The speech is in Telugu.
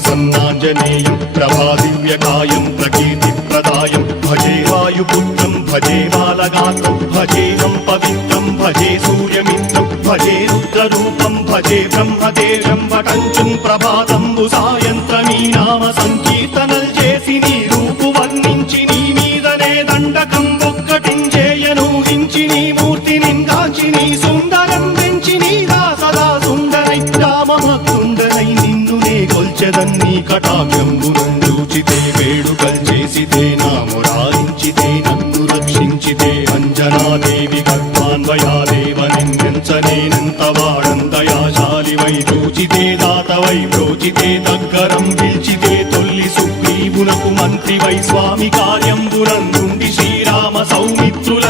ప్రసన్నాంజనేయం ప్రభాదివ్యకాయం ప్రకీర్తిప్రదాయం భజే వాయుపుత్రం భజే బాలగాత్రం భజేహం పవిత్రం భజే సూర్యమిత్రం భజే రుద్రరూపం భజే బ్రహ్మదేవం వటంచుం ప్రభాతంబు సాయంత్రమీ నామ సంకీర్తనల్ చేసి నీ రూపు వర్ణించి నీ మీదనే దండకం ఒక్కటించేయనూహించి నీ మూర్తిని కాంచి నీ సుందరం పెంచి నీదా సదా సుందరై రామభక్తుండరై నిన్నునే కొల్చెదన్నీ కటాక్షంబునందూచితే వేడుకల్ చేసితే నా మురారించితే నన్ను రక్షించితే అంజనాదేవి గర్భాన్వయాదేవ నిందించనేనంత వాడంతయాశాలివై చూచితే దాతవై ప్రోచితే దగ్గరం పిలిచితే తొల్లి సుగ్రీవునకు మంత్రివై స్వామి కార్యంబునందుండి శ్రీరామ సౌమిత్రుల